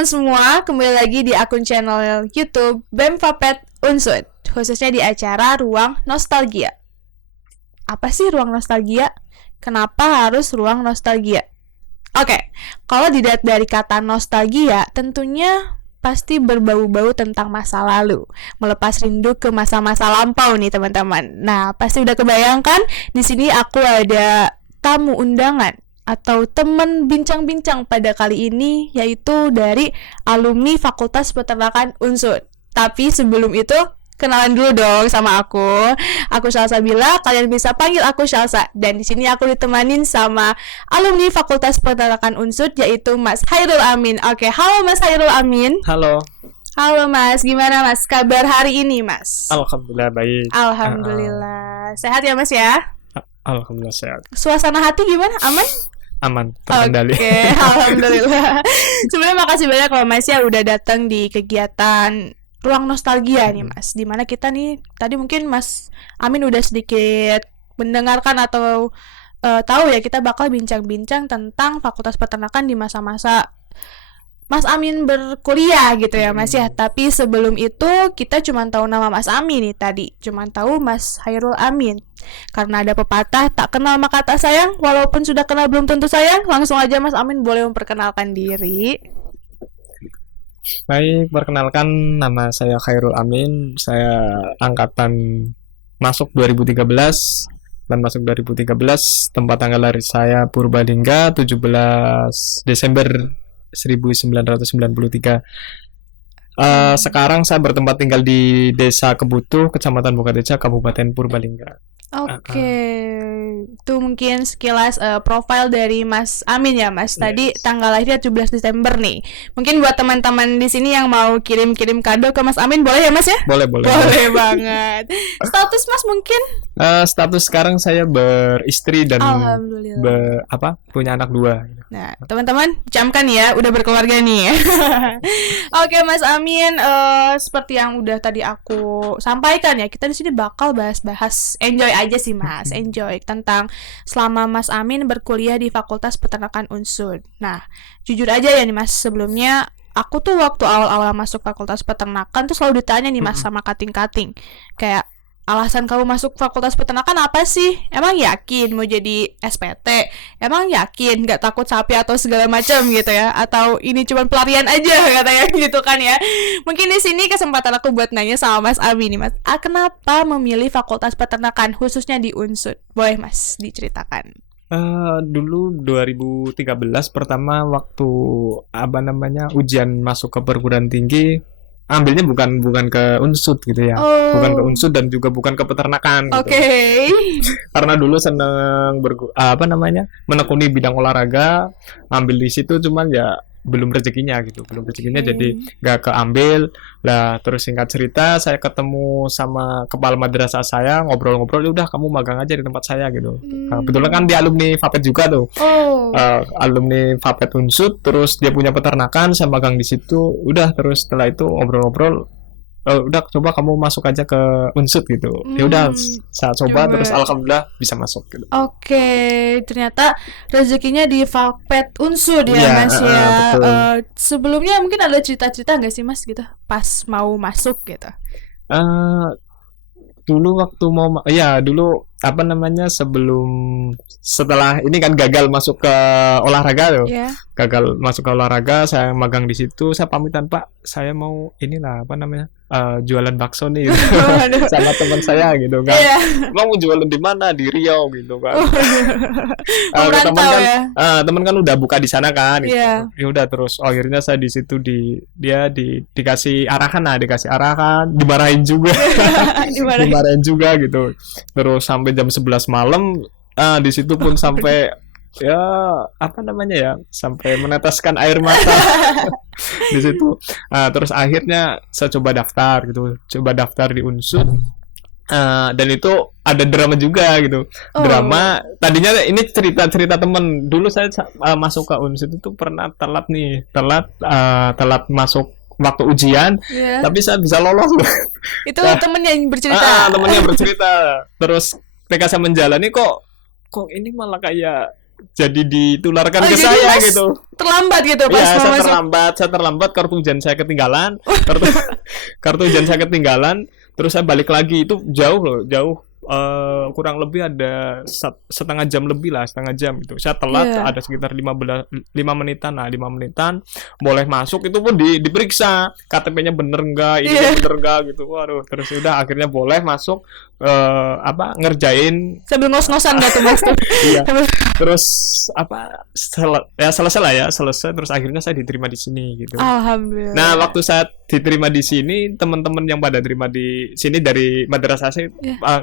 teman-teman semua, kembali lagi di akun channel YouTube BEM Fapet Unsud, khususnya di acara Ruang Nostalgia. Apa sih Ruang Nostalgia? Kenapa harus Ruang Nostalgia? Oke, kalau dilihat dari kata nostalgia, tentunya pasti berbau-bau tentang masa lalu, melepas rindu ke masa-masa lampau nih teman-teman. Nah, pasti udah kebayangkan di sini aku ada tamu undangan atau teman bincang-bincang pada kali ini, yaitu dari alumni Fakultas Peternakan Unsud. Tapi sebelum itu, kenalan dulu dong sama aku. Aku Salsabila, kalian bisa panggil aku Salsa. Dan di sini aku ditemanin sama alumni Fakultas Peternakan Unsud, yaitu Mas Hairul Amin. Oke, halo Mas Hairul Amin. Halo. Halo Mas, gimana Mas kabar hari ini Mas? Alhamdulillah baik. Alhamdulillah. Sehat ya Mas ya? Alhamdulillah sehat. Suasana hati gimana? Aman? Aman, terkendali. Oke, alhamdulillah. Sebenarnya makasih banyak loh Mas ya udah datang di kegiatan Ruang Nostalgia nih Mas. Dimana kita nih tadi mungkin Mas Amin udah sedikit mendengarkan atau tahu ya, kita bakal bincang-bincang tentang Fakultas Peternakan di masa-masa Mas Amin berkuliah gitu ya Mas ya. Tapi sebelum itu kita cuma tahu nama Mas Amin nih tadi. Cuma tahu Mas Hairul Amin. Karena ada pepatah tak kenal maka tak sayang. Walaupun sudah kenal belum tentu sayang. Langsung aja Mas Amin boleh memperkenalkan diri. Baik, perkenalkan nama saya Hairul Amin. Saya angkatan masuk 2013 dan masuk 2013. Tempat tanggal lahir saya Purbalingga 17 Desember 1993. Sekarang saya bertempat tinggal di Desa Kebutuh, Kecamatan Bukateca, Kabupaten Purbalingga. Oke, itu mungkin sekilas profil dari Mas Amin ya Mas. Tadi tanggal lahirnya 17 Desember nih. Mungkin buat teman-teman di sini yang mau kirim-kirim kado ke Mas Amin boleh ya Mas ya? Boleh. Boleh banget. Status Mas mungkin? Status sekarang saya beristri dan Alhamdulillah. punya anak 2. Nah, teman-teman, camkan ya, udah berkeluarga nih. Oke, Mas Amin, seperti yang udah tadi aku sampaikan ya, kita di sini bakal bahas-bahas, enjoy aja sih Mas, enjoy tentang selama Mas Amin berkuliah di Fakultas Peternakan Unsud. Nah, jujur aja ya nih Mas, sebelumnya aku tuh waktu awal-awal masuk Fakultas Peternakan tuh selalu ditanya nih Mas sama kating-kating, kayak alasan kamu masuk Fakultas Peternakan apa sih? Emang yakin mau jadi SPT? Emang yakin gak takut sapi atau segala macam gitu ya? Atau ini cuma pelarian aja katanya gitu kan ya? Mungkin di sini kesempatan aku buat nanya sama Mas Abi nih Mas. Kenapa memilih Fakultas Peternakan khususnya di Unsud? Boleh Mas diceritakan? Dulu 2013 pertama waktu ujian masuk ke perguruan tinggi, ambilnya bukan ke Unsud gitu ya. Bukan ke Unsud dan juga bukan ke peternakan gitu. Oke. Karena dulu seneng menekuni bidang olahraga, ambil di situ cuman ya belum rezekinya jadi gak keambil lah. Terus singkat cerita saya ketemu sama kepala madrasah saya, ngobrol-ngobrol, udah kamu magang aja di tempat saya gitu. Kebetulan kan dia alumni Fapet juga tuh. Alumni Fapet Unsud, terus dia punya peternakan, saya magang di situ. Udah, terus setelah itu ngobrol-ngobrol, udah coba kamu masuk aja ke Unsud gitu. Ya udah saya coba terus alhamdulillah bisa masuk gitu. Oke, ternyata rezekinya di Fapet Unsud ya Mas ya. Sebelumnya mungkin ada cerita-cerita nggak sih Mas gitu pas mau masuk gitu? Dulu waktu setelah ini kan gagal masuk ke olahraga tuh. Gagal masuk ke olahraga, saya magang di situ, saya pamitan Pak, saya mau jualan bakso nih sama teman saya gitu kan. Mau jualan di mana? Di Riau gitu kan. Teman kan udah buka di sana kan gitu. Ya udah, terus akhirnya saya di situ dikasih arahan, dimarahin juga. dimarahin juga gitu. Terus sampai jam 11 malam di situ pun sampai sampai meneteskan air mata di situ. Terus akhirnya saya coba daftar di Unsud. Dan itu ada drama juga gitu. Drama tadinya ini cerita temen. Dulu saya masuk ke Unsud itu pernah telat masuk waktu ujian, tapi saya bisa lolos. Itu temennya yang bercerita. Temennya bercerita. Terus ketika saya menjalani kok ini malah kayak jadi ditularkan Oh, ke jadi saya Mas gitu. terlambat gitu pas Iya, mau saya masuk. terlambat, kartu ujian saya ketinggalan, kartu ujian saya ketinggalan, terus saya balik lagi itu jauh loh, jauh kurang lebih ada setengah jam lebih lah, setengah jam gitu. Saya telat Iya. ada sekitar 5 menitan. Nah, 5 menitan boleh masuk itu pun diperiksa KTP-nya bener enggak, ini Iya. bener enggak gitu. Waduh, terus udah akhirnya boleh masuk ngerjain. Sambil ngos-ngosan gak tuh Mas tuh? Iya. Sambil- Terus selesai lah ya, selesai terus akhirnya saya diterima di sini gitu. Alhamdulillah. Nah, waktu saya diterima di sini, teman-teman yang pada terima di sini dari madrasah saya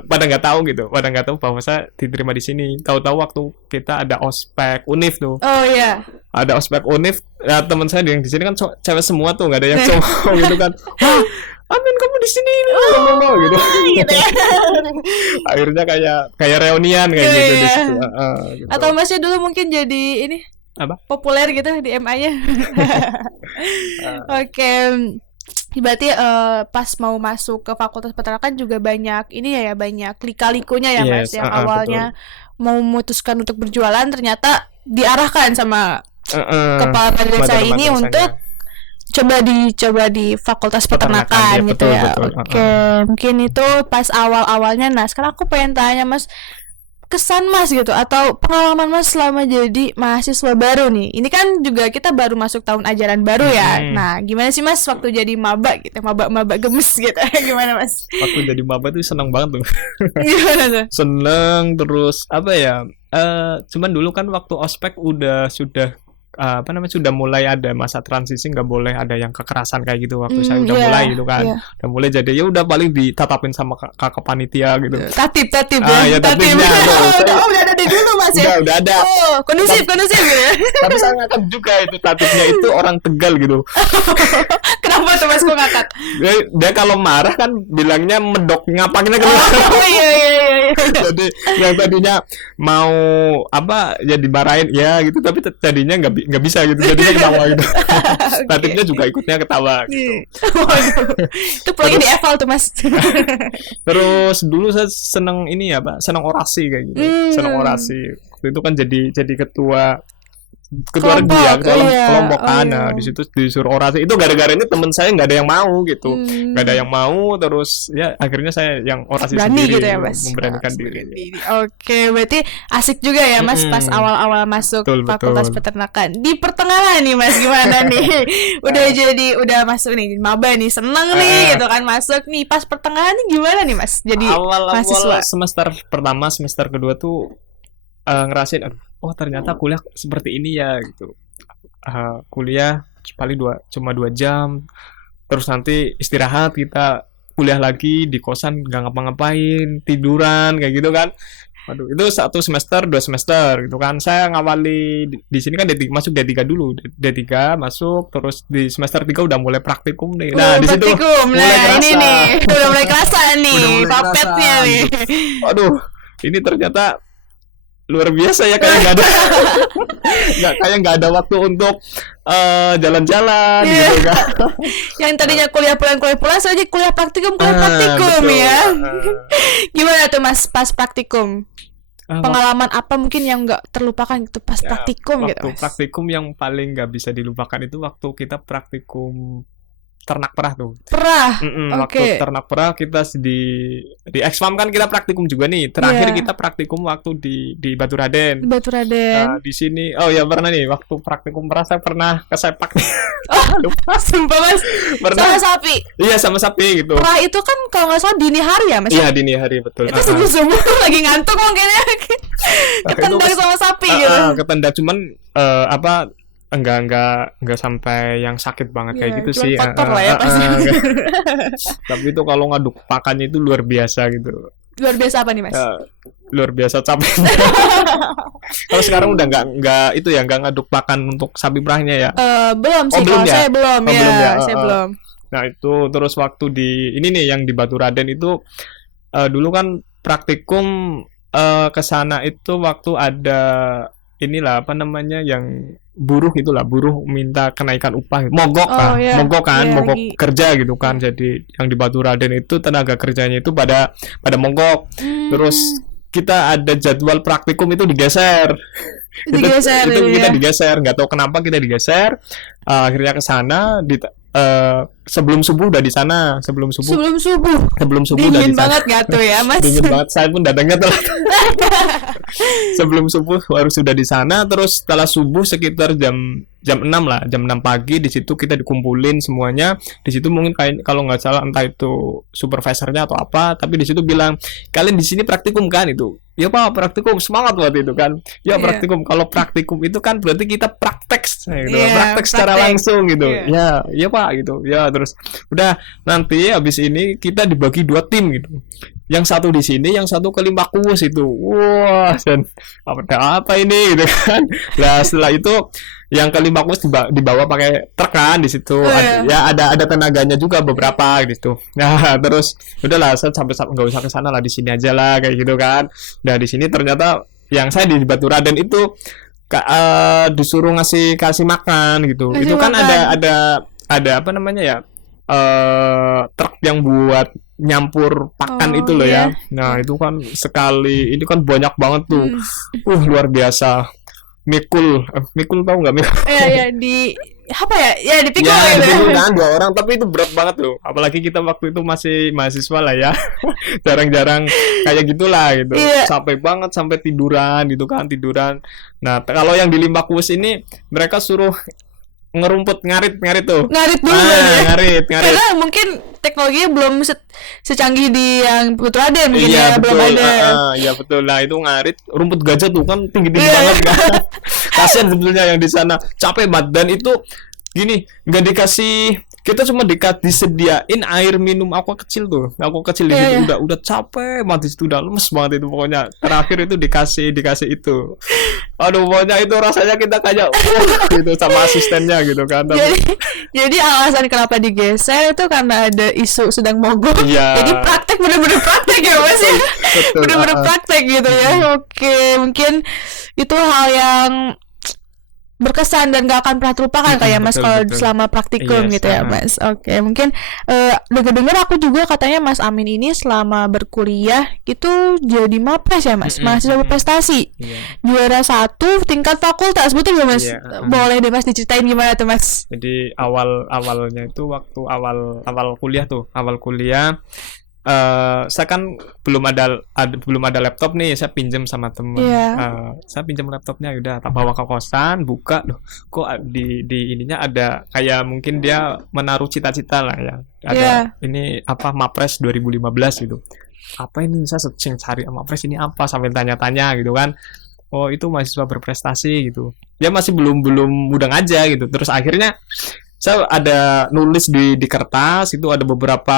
pada nggak tahu gitu, pada nggak tahu bahwa saya diterima di sini. Tahu-tahu waktu kita ada ospek univ tuh, Oh iya. ada ospek univ, ya teman saya yang di sini kan cewek semua tuh, nggak ada yang cowok gitu kan. Wah, Amin kamu di sini, gitu. Gitu ya. Akhirnya kayak reunian kayak gitu di Iya. situ. Gitu. Atau Masnya dulu mungkin jadi ini Apa? populer gitu di MA-nya. Oke. Berarti pas mau masuk ke Fakultas Peternakan juga banyak ini ya banyak lika-likunya ya Mas, Yes, yang awalnya mau memutuskan untuk berjualan ternyata diarahkan sama kepala madrasah ini Madrasahnya. untuk coba di Fakultas Peternakan, Peternakan ya, gitu betul, ya. betul. Oke, mungkin itu pas awal-awalnya. Nah, sekarang aku pengen tanya Mas, kesan Mas gitu atau pengalaman Mas selama jadi mahasiswa baru nih. Ini kan juga kita baru masuk tahun ajaran baru ya. Nah, gimana sih Mas waktu jadi maba gitu, maba gemes gitu. Gimana Mas? Waktu jadi maba tuh seneng banget tuh. Gimana tuh? Seneng terus apa ya? Cuman dulu kan waktu ospek sudah sudah mulai ada masa transisi, nggak boleh ada yang kekerasan kayak gitu waktu saya udah Iya, mulai gitu kan. iya. Udah mulai jadi ya udah paling ditatapin sama kakak panitia gitu. Tatip Ya, tatipnya tuh. Udah ada di dulu Mas ya. Udah ada. Oh, kondusif gitu ya. Tapi saya ngakak juga itu tatipnya itu orang Tegal gitu. Kenapa tuh Mas kok ngakak? Dia kalau marah kan bilangnya medok ngapainnya Oh iya. Jadi yang tadinya mau ya dimarahin ya gitu, tapi tadinya nggak bisa gitu, jadinya ketawa gitu. Tatipnya juga ikutnya ketawa gitu. Waduh. Itu pulangnya di eval tuh Mas. Terus dulu saya seneng ini ya Pak, seneng orasi kayak gitu. Seneng orasi. Waktu itu kan jadi ketua Kelompok, regi ya, iya. kelompok kan. Oh, Nah, iya. di situ disuruh orasi. Itu gara-gara ini teman saya nggak ada yang mau gitu. Nggak ada yang mau, terus ya akhirnya saya yang orasi Berani sendiri, gitu ya Mas. memberanikan Oh, diri. Oke, berarti asik juga ya Mas pas awal-awal masuk Betul, Fakultas betul. Peternakan. Di pertengahan nih Mas gimana nih? Udah masuk nih maba nih, seneng nih gitu kan masuk nih. Pas pertengahan nih gimana nih Mas? Jadi Awal mahasiswa. semester pertama, semester kedua tuh ngerasain, oh ternyata kuliah seperti ini ya gitu. Kuliah paling cuma 2 jam, terus nanti istirahat, kita kuliah lagi di kosan nggak ngapa-ngapain, tiduran kayak gitu kan. Waduh, itu 1 semester, 2 semester gitu kan. Saya ngawali di sini kan masuk D3 dulu. D3 masuk, terus di semester 3 udah mulai praktikum nih. Nah, di situ praktikum. mulai Nah, ini kerasa. nih udah mulai kerasa nih Udah mulai papetnya kerasa, nih. Waduh, ini ternyata luar biasa ya, kayak nggak ada waktu untuk jalan-jalan Iya. gitu kan. Yang tadinya kuliah pulang saja kuliah praktikum Betul. ya. Gimana tuh Mas pas praktikum? Pengalaman apa mungkin yang nggak terlupakan gitu pas praktikum gitu Waktu Mas? praktikum yang paling nggak bisa dilupakan itu waktu kita praktikum ternak perah tuh. Perah. Waktu ternak perah kita di Exfam kan kita praktikum juga nih. Terakhir Iya. kita praktikum waktu di Baturaden. Batu Raden. Nah, di sini pernah nih waktu praktikum perah saya pernah kesepak nih. Sumpah Mas. Pernah. Sama sapi. Iya, sama sapi gitu. Perah itu kan kalau nggak salah dini hari ya Mas? Iya, dini hari betul. Itu subuh-subuh lagi ngantuk mungkin ya. Ketendang sama sapi gitu. Ketendang cuman enggak sampai yang sakit banget kayak Iya, gitu cuman sih. kotor lah ya pasti. Tapi itu kalau ngaduk pakannya itu luar biasa gitu. Luar biasa apa nih Mas? Luar biasa capek. Kalau sekarang udah nggak ngaduk pakan untuk sapi perahnya ya. Belum sih, belum kalau ya? saya belum ya, Belum ya? saya belum. Nah itu terus waktu ini nih yang di Baturaden itu dulu kan praktikum ke sana itu waktu ada inilah yang buruh minta kenaikan upah, mogok lagi. kerja gitu kan. Jadi yang di Baturaden itu tenaga kerjanya itu pada mogok. Terus kita ada jadwal praktikum itu digeser. Digeser, itu kita ya. digeser, nggak tahu kenapa kita digeser. Akhirnya ke sana sebelum subuh udah di sana, sebelum subuh Sebelum subuh. udah Dingin di sana. banget gak tuh ya, Mas? Dingin banget, saya pun datangnya telat. Sebelum subuh harus sudah di sana, terus setelah subuh sekitar jam jam 6 lah, jam 6 pagi di situ kita dikumpulin semuanya. Di situ mungkin kayak kalau nggak salah entah itu supervisornya atau apa, tapi di situ bilang, "Kalian di sini praktikum kan?" Itu. Ya Pak, praktikum, semangat waktu itu kan. Ya Iya. praktikum, kalau praktikum itu kan berarti kita praktek gitu, Iya, praktek secara praktek. langsung gitu. Iya. Ya Pak gitu. Ya terus udah nanti habis ini kita dibagi 2 tim gitu. Yang satu di sini, yang satu ke Limpakuwus itu. Wah, dan apa ini gitu kan. Nah, setelah itu yang ke Limpakuwus dibawa pakai truk kan di situ. Ya ada tenaganya juga beberapa gitu. Nah, terus udahlah saya sampai nggak usah ke sana lah, di sini aja lah kayak gitu kan. Nah, di sini ternyata yang saya di Baturaden itu disuruh kasih makan gitu. Kasih itu kan makan. ada apa namanya ya? Truk yang buat nyampur pakan Oh, itu loh iya. ya. Nah, itu kan sekali ini kan banyak banget tuh. Luar biasa. Mikul tahu nggak mikul? Ya di apa ya? Ya dipikul Ya, gitu. dipikul kan 2 orang, tapi itu berat banget tuh. Apalagi kita waktu itu masih mahasiswa lah ya. Jarang-jarang kayak gitulah gitu. Iya. Sampai banget sampai tiduran gitu kan, tiduran. Nah, kalau yang di Limpakuwus ini mereka suruh ngerumput ngarit tuh. Ngarit dulu ya. Ngarit. Karena mungkin teknologinya belum secanggih di yang Baturaden mungkin Iya, ya, betul. belum ada. Iya betul. Nah, itu ngarit rumput gajah tuh kan tinggi Iya. banget kan. Kasian sebetulnya yang di sana, capek banget. Dan itu gini, nggak dikasih, kita cuma disediain air minum aqua kecil tuh. Aqua kecil di situ udah capek banget, di situ udah lemes banget itu pokoknya. Terakhir itu dikasih itu. Aduh, pokoknya itu rasanya kita kayak gitu sama asistennya gitu kan. Jadi alasan kenapa digeser itu karena ada isu sedang mogok. Iya. Jadi praktek, bener-bener praktek ya Mas ya. Betul. Bener-bener praktek gitu ya. Oke, mungkin itu hal yang berkesan dan gak akan pernah terlupakan kayak Mas kalau selama praktikum gitu ya Mas. Oke, mungkin dengar-dengar aku juga katanya Mas Amin ini selama berkuliah itu jadi mapres ya Mas, mahasiswa berprestasi. Juara 1 tingkat fakultas, betul gak Mas? Boleh deh Mas diceritain gimana tuh Mas? Jadi awalnya itu waktu awal kuliah saya kan belum ada laptop nih, saya pinjam sama temen. Saya pinjam laptopnya, udah tak bawa ke kosan, buka loh, kok di ininya ada kayak mungkin dia menaruh cita-cita lah ya, ada ini apa Mapres 2015 gitu. Apa ini, saya searching cari Mapres ini apa sambil tanya-tanya gitu kan. Oh, itu mahasiswa berprestasi gitu. Ya masih belum mudeng aja gitu. Terus akhirnya saya ada nulis di kertas itu, ada beberapa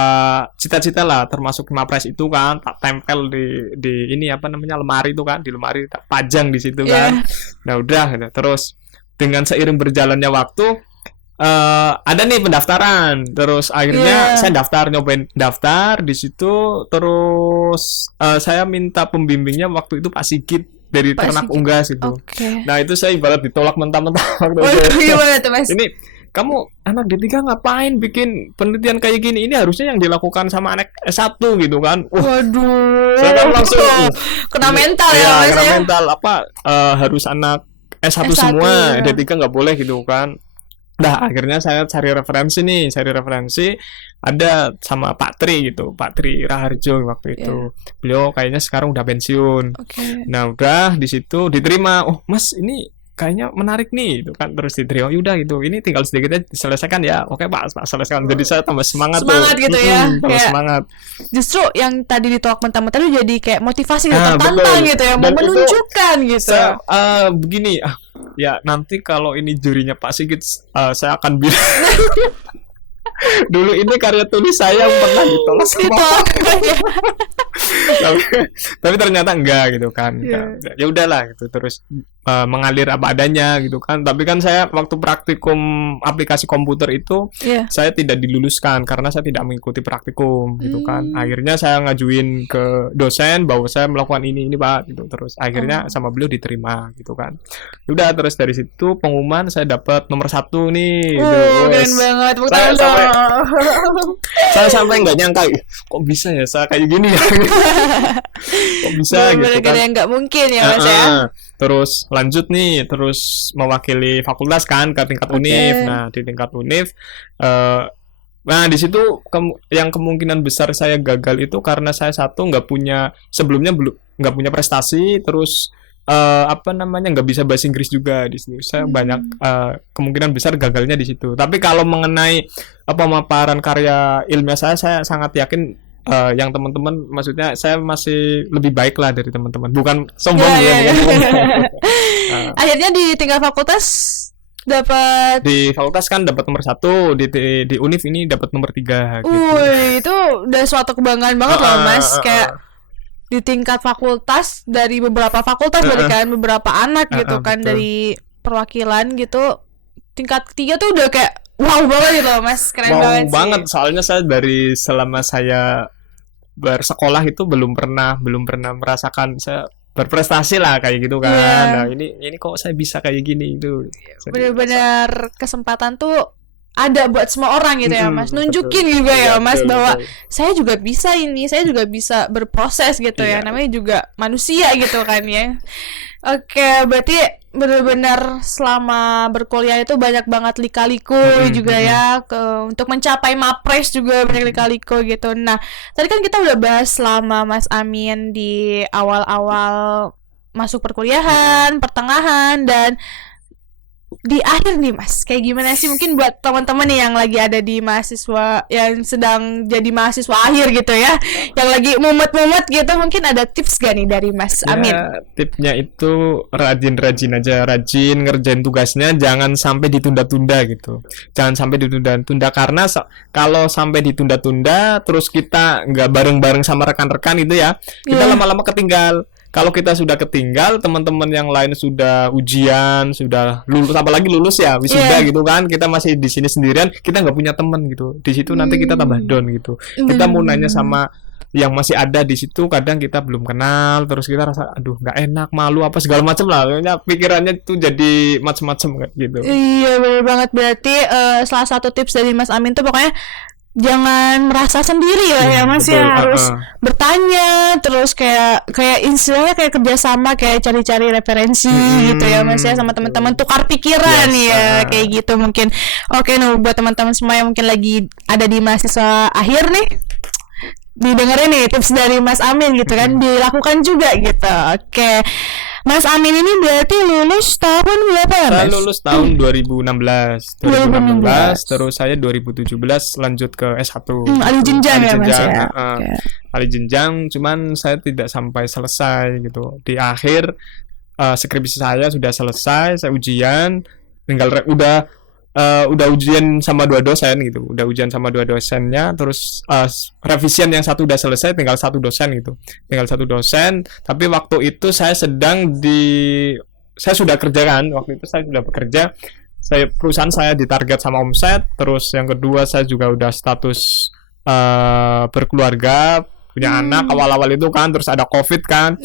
cita-cita lah, termasuk Mapres itu kan, tak tempel di ini apa namanya lemari itu kan, di lemari tak pajang di situ kan. Nah udah gitu. Terus dengan seiring berjalannya waktu ada nih pendaftaran, terus akhirnya saya nyobain daftar di situ. Terus saya minta pembimbingnya waktu itu Pak Sigit dari Ternak Unggas itu. Nah itu saya ibarat ditolak mentah-mentah waktu itu. Gimana tuh Mas? Ini kamu anak D3 ngapain bikin penelitian kayak gini? Ini harusnya yang dilakukan sama anak S1 gitu kan. Waduh. Saya kan langsung kena mental ya Mas kena ya. mental harus anak S1 semua, D3 nggak boleh gitu kan. Nah, akhirnya saya cari referensi ada sama Pak Tri gitu, Pak Tri Raharjo waktu itu. Beliau kayaknya sekarang udah pensiun. Nah, udah di situ diterima. Oh, Mas, ini kayaknya menarik nih itu kan, terus diterima. Udah gitu, ini tinggal sedikitnya diselesaikan ya. Oke Pak selesaikan. Jadi saya tambah semangat gitu ya. Tambah semangat. Justru yang tadi ditolak mentah-mentah itu jadi kayak motivasi gitu, tertantang gitu ya, mau menunjukkan gitu. Saya begini, ya nanti kalau ini jurinya Pak Sigit, saya akan bilang dulu ini karya tulis saya yang pernah ditolak sama tapi ternyata enggak gitu kan. Ya udahlah gitu, terus mengalir apa adanya gitu kan. Tapi kan saya waktu praktikum aplikasi komputer itu saya tidak diluluskan karena saya tidak mengikuti praktikum gitu kan. Akhirnya saya ngajuin ke dosen bahwa saya melakukan ini Pak gitu. Terus akhirnya sama beliau diterima gitu kan. Udah, terus dari situ pengumuman saya dapat nomor 1 nih gitu. Keren banget. Saya sampai nggak nyangka, kok bisa ya saya kayak gini ya. Kok bisa gitu kan. Yang nggak mungkin ya Mas ya. terus lanjut nih, terus mewakili fakultas kan ke tingkat univ. Nah di tingkat univ, nah di situ yang kemungkinan besar saya gagal itu karena saya satu nggak punya, sebelumnya belum nggak punya prestasi, terus apa namanya, nggak bisa bahasa Inggris juga. Di sini saya banyak kemungkinan besar gagalnya di situ. Tapi kalau mengenai pemaparan karya ilmiah saya sangat yakin yang teman-teman, maksudnya saya masih lebih baik lah dari teman-teman. Bukan sombong ya, bukan sombong. Akhirnya di tingkat fakultas dapat, Di fakultas kan dapat nomor 1, di univ ini dapat nomor 3 gitu. itu udah suatu kebanggaan banget loh Mas. Kayak di tingkat fakultas, dari beberapa fakultas berarti kan, beberapa anak gitu kan, betul. dari perwakilan gitu, tingkat 3 tuh udah kayak wow banget gitu loh Mas. Keren Wow banget sih. soalnya saya dari selama saya bersekolah itu belum pernah merasakan saya berprestasi lah kayak gitu kan. Nah ini kok saya bisa kayak gini itu. Bener-bener kesempatan tuh ada buat semua orang gitu ya Mas. Nunjukin betul. juga ya Iya, Mas, betul, bahwa betul. saya juga bisa ini, saya juga bisa berproses gitu ya. Iya. Namanya juga manusia gitu kan ya. Oke, berarti benar-benar selama berkuliah itu banyak banget lika-liku juga ya, untuk mencapai mapres juga banyak lika-liku gitu. Nah, tadi kan kita udah bahas selama Mas Amin di awal-awal masuk perkuliahan, pertengahan, dan di akhir nih Mas, kayak gimana sih mungkin buat teman-teman nih yang lagi ada di mahasiswa, yang sedang jadi mahasiswa akhir gitu ya, yang lagi mumet-mumet gitu, mungkin ada tips gak nih dari Mas Amin? Ya, tipnya itu rajin-rajin aja, rajin ngerjain tugasnya, jangan sampai ditunda-tunda gitu. Jangan sampai ditunda-tunda, karena kalau sampai ditunda-tunda terus kita nggak bareng-bareng sama rekan-rekan itu ya, kita lama-lama ketinggal. Kalau kita sudah ketinggal, teman-teman yang lain sudah ujian, sudah lulus, apalagi lulus ya, wisuda gitu kan, kita masih di sini sendirian, kita nggak punya teman gitu. Di situ nanti kita tambah down gitu. Kita mau nanya sama yang masih ada di situ, kadang kita belum kenal, terus kita rasa aduh nggak enak, malu apa segala macam lah. Kayaknya pikirannya tuh jadi macam-macam kayak gitu. Iya benar banget. Berarti salah satu tips dari Mas Amin tuh pokoknya jangan merasa sendiri ya Mas, betul, ya harus bertanya, terus kayak istilahnya kayak kerjasama, kayak cari-cari referensi gitu ya Mas ya, sama teman-teman, tukar pikiran ya kayak gitu mungkin. Oke, nah buat teman-teman semua yang mungkin lagi ada di mahasiswa akhir nih, didengerin nih tips dari Mas Amin gitu kan, dilakukan juga gitu. Oke, Mas Amin ini berarti lulus tahun berapa ya Mas? Saya lulus tahun 2016, terus saya 2017 lanjut ke S1. Alih jenjang ya Mas ya. Alih jenjang, cuman saya tidak sampai selesai gitu. Di akhir skripsi saya sudah selesai, saya ujian, tinggal udah ujian sama 2 dosen gitu, udah ujian sama 2 dosennya, terus revisian yang satu udah selesai, tinggal 1 dosen gitu, tapi waktu itu saya sudah kerja kan, waktu itu saya sudah bekerja, perusahaan saya ditarget sama omset, terus yang kedua saya juga udah status berkeluarga, punya anak awal-awal itu kan, terus ada COVID kan.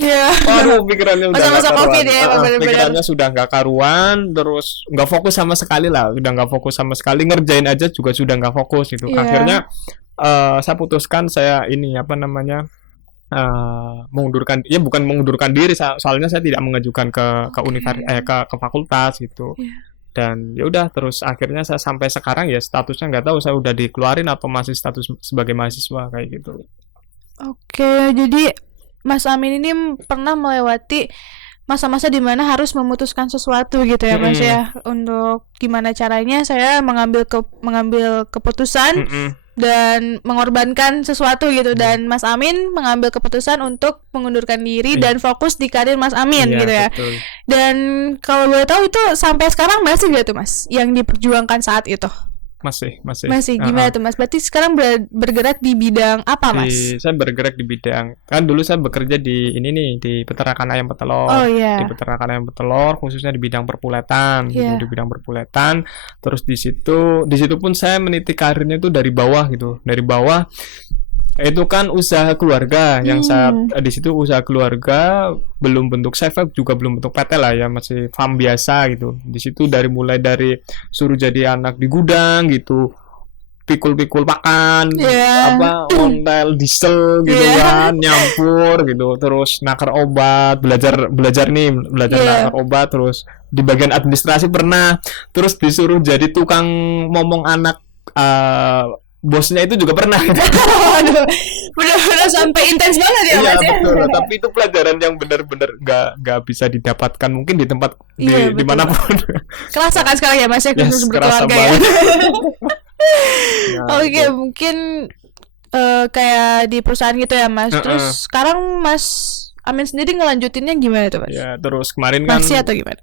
Waduh, pikirannya udah masa-masa COVID ya, pikirannya sudah nggak karuan, terus nggak fokus sama sekali lah, udah nggak fokus sama sekali, ngerjain aja juga sudah nggak fokus gitu. Akhirnya saya putuskan, saya ini apa namanya, mengundurkan, ya bukan mengundurkan diri, soalnya saya tidak mengajukan ke universitas, ke fakultas gitu. Dan ya udah, terus akhirnya saya sampai sekarang ya statusnya nggak tahu saya udah dikeluarin atau masih status sebagai mahasiswa kayak gitu. Oke, jadi Mas Amin ini pernah melewati masa-masa di mana harus memutuskan sesuatu gitu ya Mas ya, untuk gimana caranya saya mengambil keputusan dan mengorbankan sesuatu gitu, dan Mas Amin mengambil keputusan untuk mengundurkan diri dan fokus di karir Mas Amin gitu ya. Betul. Dan kalau boleh tahu itu sampai sekarang masih gitu Mas yang diperjuangkan saat itu? Masih. Gimana tuh Mas? Berarti sekarang bergerak di bidang apa Mas? Saya bergerak di bidang, kan dulu saya bekerja di ini nih, di peternakan ayam petelur. Di peternakan ayam petelur, khususnya di bidang perpuletan, gitu, di bidang perpuletan. Terus di situ pun saya meniti karirnya itu dari bawah gitu, dari bawah. Itu kan usaha keluarga, yang saat di situ usaha keluarga, belum bentuk CVP, juga belum bentuk PT lah ya, masih farm biasa gitu. Di situ mulai dari suruh jadi anak di gudang gitu, pikul-pikul pakan, Iya. ontel, diesel gitu Iya. kan, nyampur gitu, terus nakar obat, belajar Iya. nakar obat, terus di bagian administrasi pernah, terus disuruh jadi tukang momong anak bosnya itu juga pernah. Waduh, benar-benar sampai intens banget ya Iya Mas ya. betul, tapi itu pelajaran yang benar-benar nggak bisa didapatkan mungkin di tempat Iya, betul. dimanapun. Kerasa kan sekarang ya Mas ya, Yes, khusus kerasa berkeluarga ya. banget. Nah, Oke, itu. mungkin kayak di perusahaan gitu ya Mas. Heeh. Terus sekarang Mas Amin sendiri ngelanjutinnya gimana tuh Mas? Ya terus kemarin kan Masih atau gimana?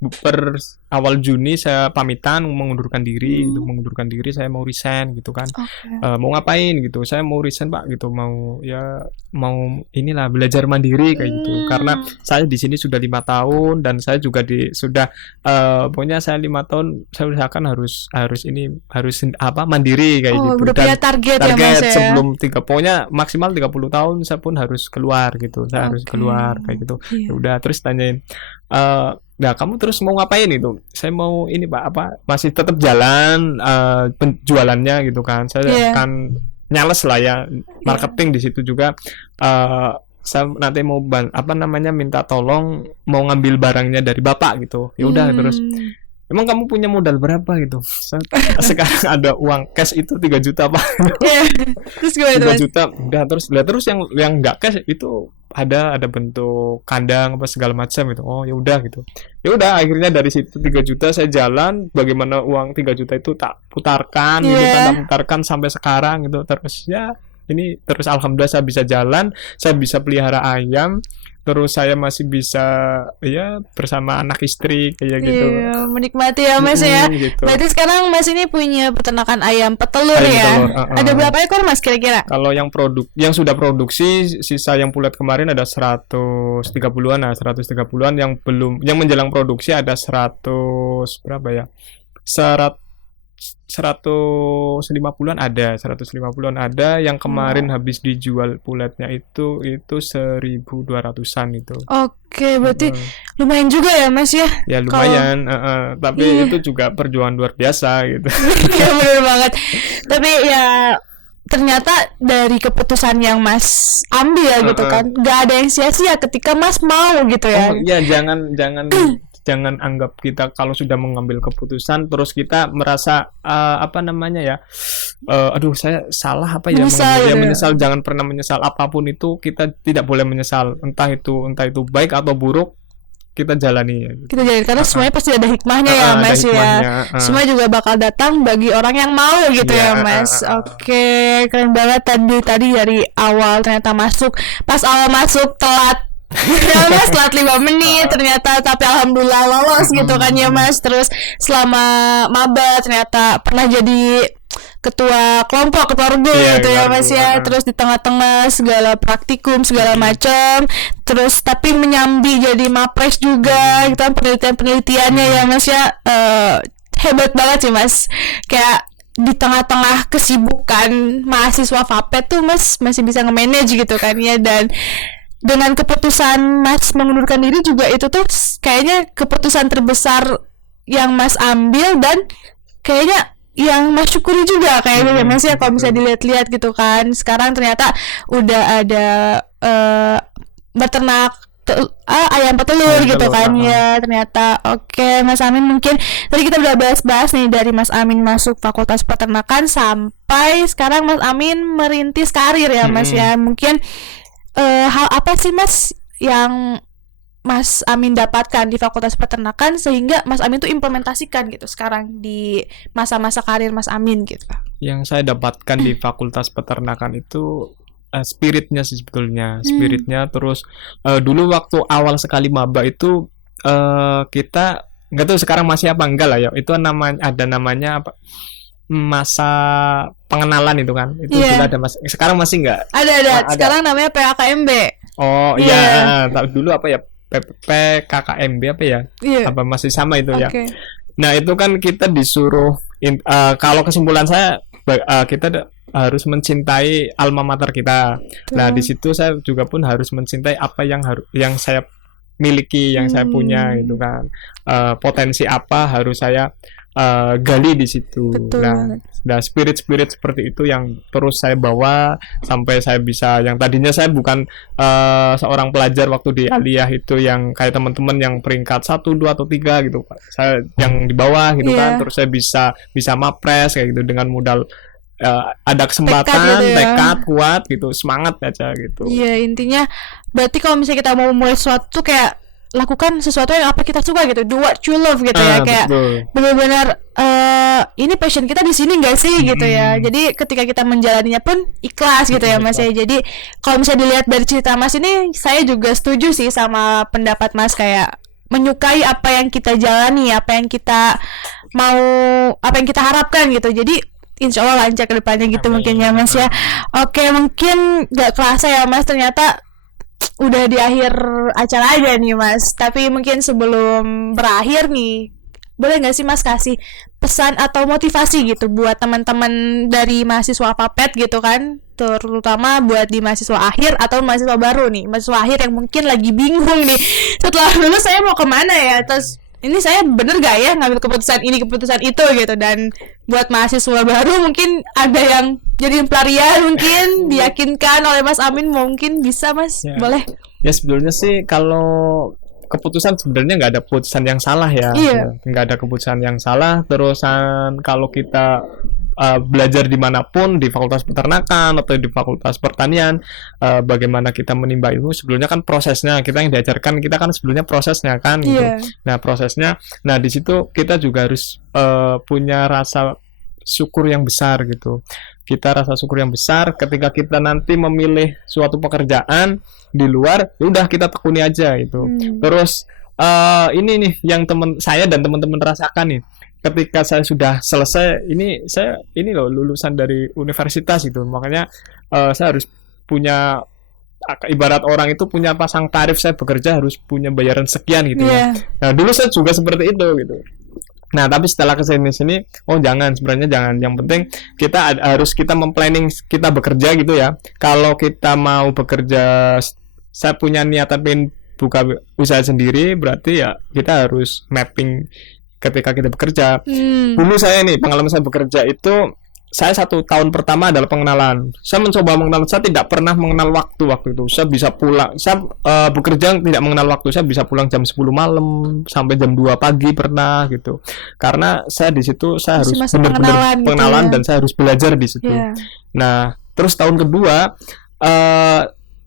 per awal Juni saya pamitan mengundurkan diri gitu, mengundurkan diri, saya mau resign gitu kan. Oke. Mau ngapain gitu, saya mau resign Pak gitu, mau inilah belajar mandiri kayak gitu, karena saya di sini sudah 5 tahun dan saya juga pokoknya saya 5 tahun saya usahakan harus mandiri kayak gitu, udah punya target ya Mas ya. sebelum pokoknya maksimal 30 tahun saya pun harus keluar gitu, saya harus Oke. keluar kayak gitu. Iya. Ya udah, terus tanyain, nah kamu terus mau ngapain itu? Saya mau ini Pak, masih tetap jalan penjualannya gitu kan. Saya Iya. kan nyales lah ya, marketing di situ juga. Saya nanti mau minta tolong mau ngambil barangnya dari Bapak gitu. Ya udah, terus emang kamu punya modal berapa gitu? Sekarang ada uang cash itu 3 juta Pak. Iya. Terus gimana tuh 3 Mas? juta udah, terus yang nggak cash itu ada bentuk kandang apa segala macam gitu. Oh ya udah gitu. Ya udah, akhirnya dari situ 3 juta saya jalan, bagaimana uang 3 juta itu tak putarkan gitu Iya. kan, tak putarkan sampai sekarang gitu. Terus ya ini terus alhamdulillah saya bisa jalan, saya bisa pelihara ayam, terus saya masih bisa ya bersama anak istri kayak gitu. Iya, menikmati ya Mas ya. Gitu. Berarti sekarang Mas ini punya peternakan ayam petelur Ayam ya. petelur, Ada berapa ekor Mas kira-kira? Kalau yang sudah produksi, sisa yang pulet kemarin ada 130-an, nah 130-an, yang menjelang produksi ada 100 berapa ya? 150-an ada, yang kemarin habis dijual puletnya itu 1.200-an itu. Oke, berarti lumayan juga ya Mas ya. Ya lumayan, tapi Iya. itu juga perjuangan luar biasa gitu. Iya bener banget. Tapi ya ternyata dari keputusan yang Mas ambil gitu kan, gak ada yang sia-sia ketika Mas mau gitu ya. Oh ya, jangan anggap kita kalau sudah mengambil keputusan terus kita merasa aduh saya salah Menyesal gitu ya. menyesal. Jangan pernah menyesal, apapun itu kita tidak boleh menyesal, entah itu baik atau buruk, kita jalani. Kita jadi karena semuanya pasti ada hikmahnya ya Ada Mas ya. hikmahnya, Semua juga bakal datang bagi orang yang mau gitu Iya, ya Mas. Oke, keren banget tadi dari awal ternyata pas awal masuk telat. Ya Mas, telat 5 menit ternyata, tapi alhamdulillah lolos gitu kan ya Mas. Terus selama maba ternyata pernah jadi ketua kelompok, ketua ordo Iya, gitu ya ketua Mas ordo, ya. Terus di tengah-tengah segala praktikum segala macam, terus tapi menyambi jadi mapres juga gitu kan, penelitiannya ya Mas ya. Hebat banget sih Mas, kayak di tengah-tengah kesibukan mahasiswa Vapet tuh Mas masih bisa nge-manage gitu kan ya. Dan dengan keputusan Mas mengundurkan diri juga, itu tuh kayaknya keputusan terbesar yang Mas ambil dan kayaknya yang Mas syukuri juga kayaknya Mas ya, kalau bisa dilihat-lihat gitu kan. Sekarang ternyata udah ada beternak ayam petelur gitu kan ya ternyata. Oke Mas Amin, mungkin tadi kita udah bahas-bahas nih dari Mas Amin masuk Fakultas Peternakan sampai sekarang Mas Amin merintis karir ya Mas ya. Mungkin hal apa sih Mas yang Mas Amin dapatkan di Fakultas Peternakan sehingga Mas Amin tuh implementasikan gitu sekarang di masa-masa karir Mas Amin gitu? Yang saya dapatkan di Fakultas Peternakan itu spiritnya sih sebetulnya, spiritnya. Terus dulu waktu awal sekali maba itu kita nggak tahu sekarang masih apa enggak lah ya, itu namanya apa, masa pengenalan itu kan, itu sudah ada sekarang masih enggak? Ada. Sekarang namanya PKKMB. Oh iya, dulu apa ya, PKKMB apa ya? Apa masih sama itu ya? Nah itu kan kita disuruh kalau kesimpulan saya kita harus mencintai alma mater kita. Nah di situ saya juga pun harus mencintai apa yang saya miliki, yang saya punya gitu kan. Potensi apa harus saya gali di situ. Betul Nah, banget. spirit seperti itu yang terus saya bawa sampai saya bisa, yang tadinya saya bukan seorang pelajar waktu di aliyah itu yang kayak teman-teman yang peringkat 1, 2, atau 3 gitu, saya yang di bawah gitu kan, Iya. terus saya bisa mapres kayak gitu dengan modal ada Tekad kesempatan, gitu ya. tekad kuat gitu, semangat aja gitu. Iya, intinya berarti kalau misalnya kita mau memulai sesuatu tuh kayak lakukan sesuatu yang apa kita suka gitu, do what you love gitu ya, kayak Betul. benar-benar ini passion kita di sini nggak sih gitu ya. Jadi ketika kita menjalaninya pun ikhlas gitu ya Mas ya. Jadi kalau misalnya dilihat dari cerita Mas ini, saya juga setuju sih sama pendapat Mas, kayak menyukai apa yang kita jalani, apa yang kita mau, apa yang kita harapkan gitu. Jadi insya Allah lancar ke depannya gitu. Amin. Mungkin ya Mas ya. Oke, mungkin gak kerasa ya Mas, ternyata udah di akhir acara aja nih Mas. Tapi mungkin sebelum berakhir nih, boleh gak sih Mas kasih pesan atau motivasi gitu buat teman-teman dari mahasiswa Papet gitu kan, terutama buat di mahasiswa akhir atau mahasiswa baru nih, mahasiswa akhir yang mungkin lagi bingung nih setelah lulus saya mau kemana ya, terus ini saya bener gak ya ngambil keputusan ini keputusan itu gitu. Dan buat mahasiswa baru mungkin ada yang jadi pelarian, mungkin diyakinkan oleh Mas Amin, mungkin bisa Mas, Ya. boleh. Ya sebetulnya sih kalau keputusan sebenarnya nggak ada keputusan yang salah ya. Iya. Nggak ada keputusan yang salah. Terusan kalau kita belajar dimanapun, di Fakultas Peternakan atau di Fakultas Pertanian, bagaimana kita menimba ilmu, sebelumnya kan prosesnya kita yang diajarkan, kita kan sebelumnya prosesnya kan gitu. Iya. Nah prosesnya, nah di situ kita juga harus punya rasa syukur yang besar gitu. Kita rasa syukur yang besar ketika kita nanti memilih suatu pekerjaan di luar, ya udah kita tekuni aja gitu. Terus ini nih yang teman saya dan teman-teman rasakan nih, ketika saya sudah selesai, ini loh lulusan dari universitas itu, makanya saya harus punya, ibarat orang itu punya pasang tarif, saya bekerja harus punya bayaran sekian gitu ya. Nah dulu saya juga seperti itu gitu. Nah tapi setelah kesini oh sebenarnya jangan, yang penting kita harus kita memplanning kita bekerja gitu ya. Kalau kita mau bekerja, saya punya niatan pengen buka usaha sendiri, berarti ya kita harus mapping ketika kita bekerja. Dulu saya nih, pengalaman saya bekerja itu, saya 1 tahun pertama adalah pengenalan. Saya mencoba mengenal, saya tidak pernah mengenal waktu itu. Saya bisa pulang, saya bekerja tidak mengenal waktu. Saya bisa pulang jam 10 malam sampai jam 2 pagi pernah gitu. Karena saya di situ saya harus Masa-masa benar-benar pengenalan pengenalan gitu ya. dan saya harus belajar di situ. Iya. Nah, terus tahun kedua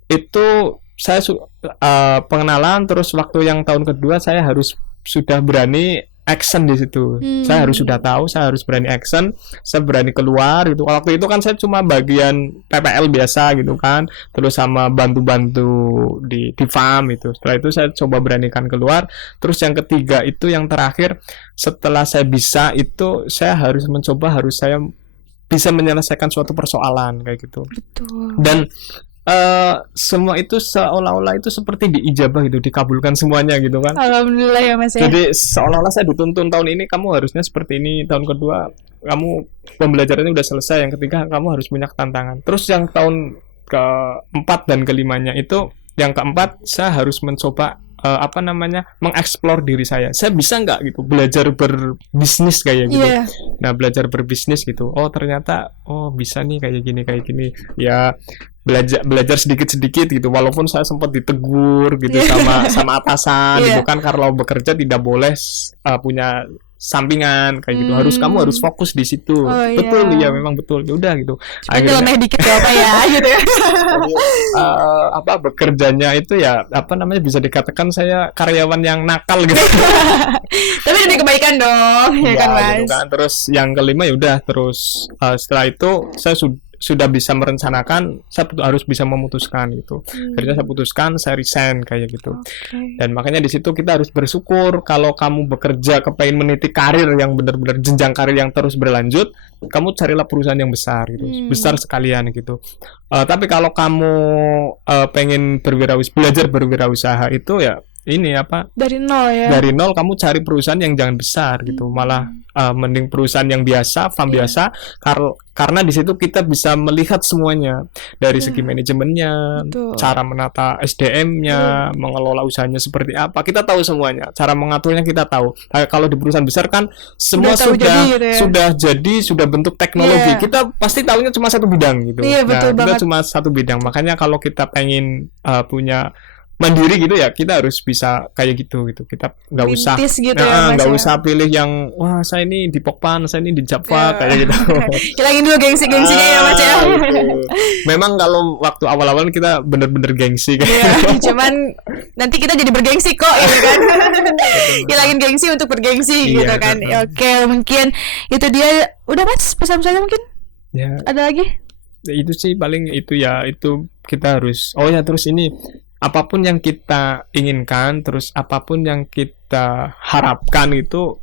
itu saya pengenalan, terus waktu yang tahun kedua saya harus sudah berani action di situ. Saya harus sudah tahu, saya harus berani action, saya berani keluar gitu. Waktu itu kan saya cuma bagian PPL biasa gitu kan, terus sama bantu-bantu di farm itu. Setelah itu saya coba beranikan keluar. Terus yang ketiga itu yang terakhir, setelah saya bisa itu, saya harus mencoba, harus saya bisa menyelesaikan suatu persoalan kayak gitu. Betul. Dan semua itu seolah-olah itu seperti diijabah gitu, dikabulkan semuanya gitu kan. Alhamdulillah ya Mas ya. Jadi seolah-olah saya dituntun, tahun ini kamu harusnya seperti ini, tahun kedua kamu pembelajarannya udah selesai, yang ketiga kamu harus punya tantangan. Terus yang tahun keempat dan kelimanya itu, yang keempat saya harus mencoba mengeksplor diri saya bisa nggak gitu belajar berbisnis kayak gitu. Nah belajar berbisnis gitu, oh ternyata bisa nih kayak gini ya, belajar sedikit gitu, walaupun saya sempat ditegur gitu sama atasan gitu kan, kalau bekerja tidak boleh punya sampingan kayak gitu, kamu harus fokus di situ. Betul ya, memang betul, ya udah gitu. Akhirnya nyeleneh dikit ya gitu ya. Bekerjanya itu ya bisa dikatakan saya karyawan yang nakal gitu. Tapi demi kebaikan dong, ya kan Mas. Gitu kan. Terus yang kelima ya udah, terus setelah itu saya sudah bisa merencanakan, saya harus bisa memutuskan gitu. Akhirnya saya putuskan, saya resign kayak gitu. Dan makanya di situ kita harus bersyukur, kalau kamu bekerja kepengen meniti karir yang benar-benar jenjang karir yang terus berlanjut, kamu carilah perusahaan yang besar gitu, besar sekalian gitu. Tapi kalau kamu pengen belajar berwirausaha itu ya ini apa Dari nol ya. dari nol kamu cari perusahaan yang jangan besar gitu, malah mending perusahaan yang biasa, farm biasa, karena di situ kita bisa melihat semuanya dari segi manajemennya, Betul. cara menata SDM-nya, mengelola usahanya seperti apa, kita tahu semuanya, cara mengaturnya kita tahu. Nah, kalau di perusahaan besar kan semua Udah tahu jadi gitu ya. sudah bentuk teknologi, Iya. kita pasti tahunya cuma satu bidang gitu. Iya, betul Kita banget. cuma satu bidang, makanya kalau kita pengen punya mandiri gitu ya, kita harus bisa kayak gitu, kita nggak usah Rintis gitu ya, Mas, nggak ya. usah pilih yang wah saya ini di Pokpan, saya ini di Ya. Java kayak gitu. Hilangin dulu gengsi-gengsinya ya Mas ya. Gitu. Memang kalau waktu awal-awal kita bener-bener gengsi kan. Iya, cuman nanti kita jadi bergengsi kok, ya kan? Hilangin gengsi untuk bergengsi Iya, gitu kan. Ya, oke, mungkin itu dia. Udah Mas, pesan-pesannya mungkin Ya, ada lagi? itu sih paling itu ya, itu kita harus terus ini apapun yang kita inginkan, terus apapun yang kita harapkan itu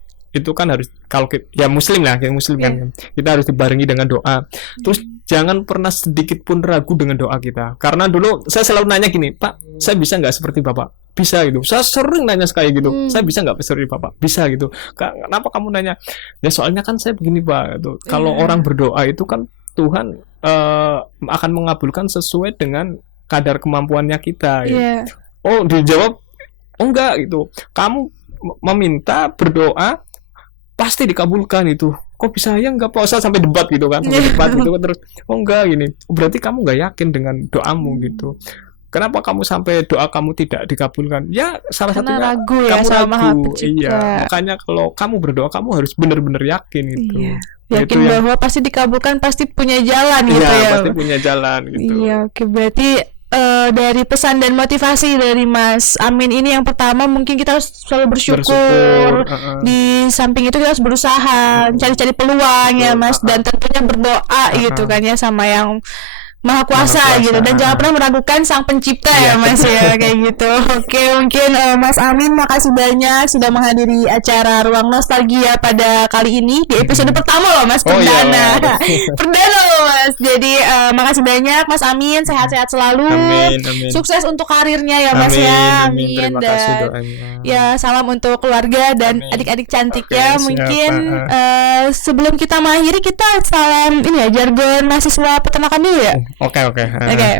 kan harus, kalau ya muslim lah, kayak muslim kan, kita harus dibarengi dengan doa. Terus jangan pernah sedikit pun ragu dengan doa kita, karena dulu saya selalu nanya gini, Pak, saya bisa nggak seperti Bapak? Bisa gitu, saya sering nanya kayak gitu, saya bisa nggak seperti Bapak? Bisa gitu. Kenapa kamu nanya? Ya soalnya kan saya begini Pak, gitu. Kalau orang berdoa itu kan Tuhan akan mengabulkan sesuai dengan kadar kemampuannya kita. Gitu. Iya. Oh, dijawab, oh enggak gitu. Kamu meminta berdoa pasti dikabulkan itu. Kok bisa ya enggak, puasa sampai debat gitu kan, sampai debat gitu kan, terus oh enggak gini. Berarti kamu enggak yakin dengan doamu gitu. Kenapa kamu sampai doa kamu tidak dikabulkan? Ya salah Karena satunya ragu ya kamu sama Maha ragu. Pencipta. Iya, makanya kalau kamu berdoa kamu harus benar-benar yakin gitu. Iya. Itu Yakin yang- bahwa pasti dikabulkan, pasti punya jalan gitu Iya, ya. pasti punya jalan gitu. Iya, oke, berarti dari pesan dan motivasi dari Mas Amin ini, yang pertama mungkin kita harus selalu bersyukur. Di samping itu kita harus berusaha cari-cari peluang ya Mas, dan tentunya berdoa gitu kan ya sama yang Maha Kuasa, Maha Kuasa, gitu, dan jangan pernah meragukan Sang Pencipta ya Iya. Mas ya, kayak gitu. Oke, mungkin Mas Amin, makasih banyak sudah menghadiri acara Ruang Nostalgia pada kali ini di episode pertama loh Mas, Oh, perdana. iya. Perdana loh Mas. Jadi makasih banyak Mas Amin, sehat-sehat selalu. Amin, amin. Sukses untuk karirnya ya Mas Amin, ya. amin. Terima kasih Dan doanya. ya, salam untuk keluarga dan Amin. adik-adik cantik Oke, ya. siap, Mungkin Pak. sebelum kita mengakhiri, kita salam ini ya, jargon mahasiswa peternakan dulu ya. Oke. Oke,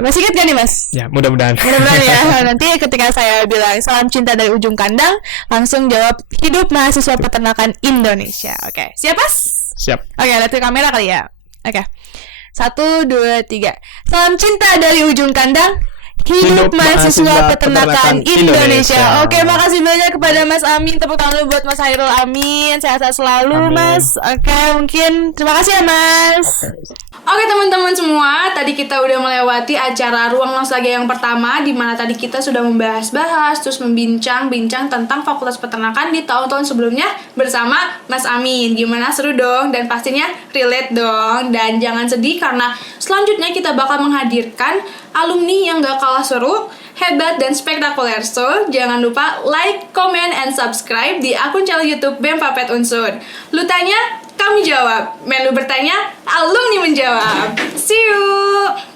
masih ingat gak nih Mas? Ya, mudah-mudahan. Mudah-mudahan ya. Nanti ketika saya bilang salam cinta dari ujung kandang, langsung jawab hidup mahasiswa peternakan Indonesia. Oke, siap Mas? Siap. Oke, lihat ke kamera kali ya. Oke, 1, 2, 3. Salam cinta dari ujung kandang, hidup mahasiswa peternakan Indonesia. Oke, makasih banyak kepada Mas Amin. Tepuk tangan dulu buat Mas Hairul Amin. Sehat-sehat selalu Amin. Mas. Oke, mungkin terima kasih ya Mas. Oke teman-teman semua, tadi kita udah melewati acara Ruang Nostalgia yang pertama, di mana tadi kita sudah membahas-bahas, terus membincang-bincang tentang Fakultas Peternakan di tahun-tahun sebelumnya bersama Mas Amin. Gimana, seru dong, dan pastinya relate dong. Dan jangan sedih karena selanjutnya kita bakal menghadirkan alumni yang gak kalah seru, hebat, dan spektakuler. So, jangan lupa like, comment, and subscribe di akun channel YouTube BEM Fapet Unsur. Lu tanya, kami jawab. Melu bertanya, alumni menjawab. See you!